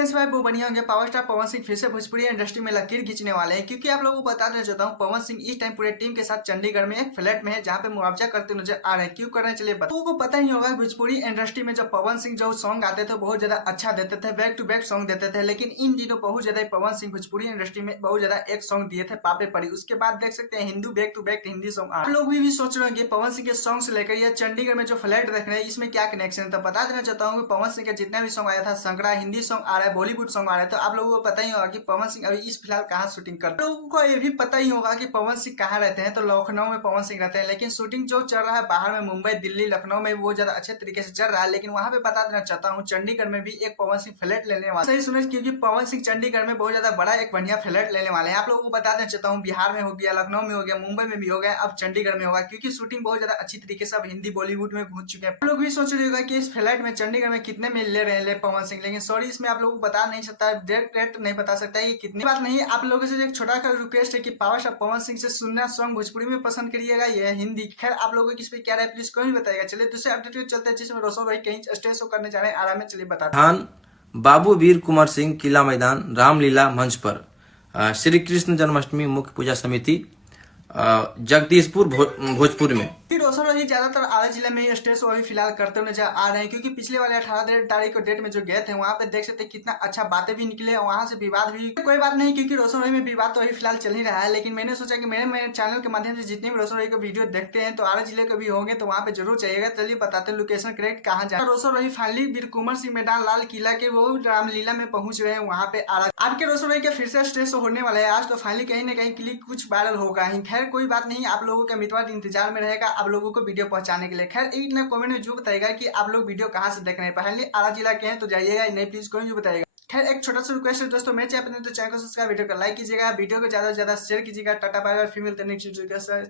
Friends भाई वो बढ़िया होंगे। पावर स्टार पवन सिंह फिर से भोजपुरी इंडस्ट्री में लकीर खींचने वाले हैं, क्योंकि आप लोगों को बता देना चाहता हूँ पवन सिंह इस टाइम पूरे टीम के साथ चंडीगढ़ में एक फ्लैट में है, जहाँ पे मुआवजा करते नजर आ रहे हैं। क्यों कर रहे हैं चलिए लोगों को पता ही होगा। भोजपुरी इंडस्ट्री में जब पवन सिंह जो सॉन्ग आते थे बहुत ज्यादा अच्छा देते थे, बैक टू बैक सॉन्ग देते थे, लेकिन इन दिनों बहुत ज्यादा पवन सिंह भोजपुरी इंडस्ट्री में बहुत ज्यादा एक सॉन्ग दिए थे पापे पड़ी। उसके बाद देख सकते हैं हिंदू back to back Hindi song आप लोग भी सोच रहे होंगे पवन सिंह के सॉन्ग से लेकर ये चंडीगढ़ में जो फ्लैट देख रहे हैं इसमें क्या कनेक्शन है। तो बता देना चाहता हूँ पवन सिंह का जितना भी सॉन्ग आया था, संकरा हिंदी सॉन्ग आ रहा है, बॉलीवुड सॉन्ग आ रहा है, तो आप लोगों को पता ही होगा कि पवन सिंह अभी इस फिलहाल कहाँ शूटिंग कर रहे हैं। लोगों को ये भी पता ही होगा कि पवन सिंह कहाँ रहते हैं, तो लखनऊ में पवन सिंह रहते हैं। लेकिन शूटिंग जो चल रहा है बाहर में, मुंबई दिल्ली लखनऊ में बहुत ज्यादा अच्छे तरीके से चल रहा है। लेकिन वहां पे बता देना चाहता हूँ चंडीगढ़ में भी एक पवन सिंह फ्लैट लेने वाला सही सुने, क्योंकि पवन सिंह चंडीगढ़ में बहुत ज्यादा बड़ा एक बढ़िया फ्लैट लेने वाले हैं। आप लोगों को बता देना चाहता हूँ बिहार में हो गया, लखनऊ में हो गया, मुंबई में भी हो गया, अब चंडीगढ़ में होगा, क्योंकि शूटिंग बहुत ज्यादा अच्छी तरीके से अब हिंदी बॉलीवुड में पहुंच चुके हैं। आप लोग भी सोच रहे होगा कि इस फ्लैट में चंडीगढ़ में कितने में ले रहे हैं पवन सिंह, लेकिन सॉरी इसमें आप लोगों को बता नहीं सकता, डायरेक्ट रेट नहीं बता सकता है कि कितनी। बात नहीं, आप लोगों से एक छोटा सा रिक्वेस्ट है कि पावर स्टार पवन सिंह से सुनना सॉन्ग भोजपुरी में पसंद करिएगा, यह हिंदी। खैर आप लोगों की इस पे क्या राय प्लीज कमेंट में बताइएगा। चलिए दूसरे अपडेट चलते हैं, जिसमें रोशन भाई कहीं स्टेज शो करने जा रहे हैं आराम में, चलिए बताते हैं। खान बाबू वीर कुंवर सिंह किला मैदान रामलीला मंच पर श्री कृष्ण जन्माष्टमी मुख्य पूजा समिति जगदीशपुर भोजपुर में। रोशन रही ज्यादातर आरा जिले में ही स्टेज शो अभी फिलहाल करते हुए नजर आ रहे हैं, क्योंकि पिछले वाले 18 तारीख को डेट में जो गए थे वहां पे देख सकते कितना अच्छा बातें भी निकले, वहां से विवाद भी कोई बात नहीं, क्योंकि रोशन रही में विवाद तो अभी फिलहाल चल ही रहा है। लेकिन मैंने सोचा कि मेरे चैनल के माध्यम से जितने भी रोशन रही को वीडियो देखते हैं तो आरा जिले के भी होंगे, तो वहाँ पे जरूर चाहिएगा। चलिए बताते हैं लोकेशन करेक्ट कहाँ जाए। रोशन रही फाइनली वीर कुंवर सिंह मैदान लाल किला के वो रामलीला में पहुंच रहे हैं वहाँ पे आरा। आज के रोशन रही के फिर से स्टेज शो होने वाला है आज, तो फाइनली कहीं ना कहीं क्लिक कुछ वायरल होगा ही। खैर कोई बात नहीं, आप लोगों का मितवार इंतजार में रहेगा आप लोगों को वीडियो पहुंचाने के लिए। खैर एक ना कमेंट में जो बताएगा कि आप लोग वीडियो कहाँ से देख रहे हैं, पहले आरा जिला के हैं तो जाइएगा, नहीं प्लीज कमेंट जो बताएगा। खैर एक छोटा सा रिक्वेस्ट है दोस्तों, मेरे चैनल पर तो चैनल को सब्सक्राइब, वीडियो को लाइक कीजिएगा, वीडियो को ज्यादा से ज्यादा शेयर कीजिएगा। टाटा बाय बाय, फिर मिलते हैं नेक्स्ट वीडियो के साथ।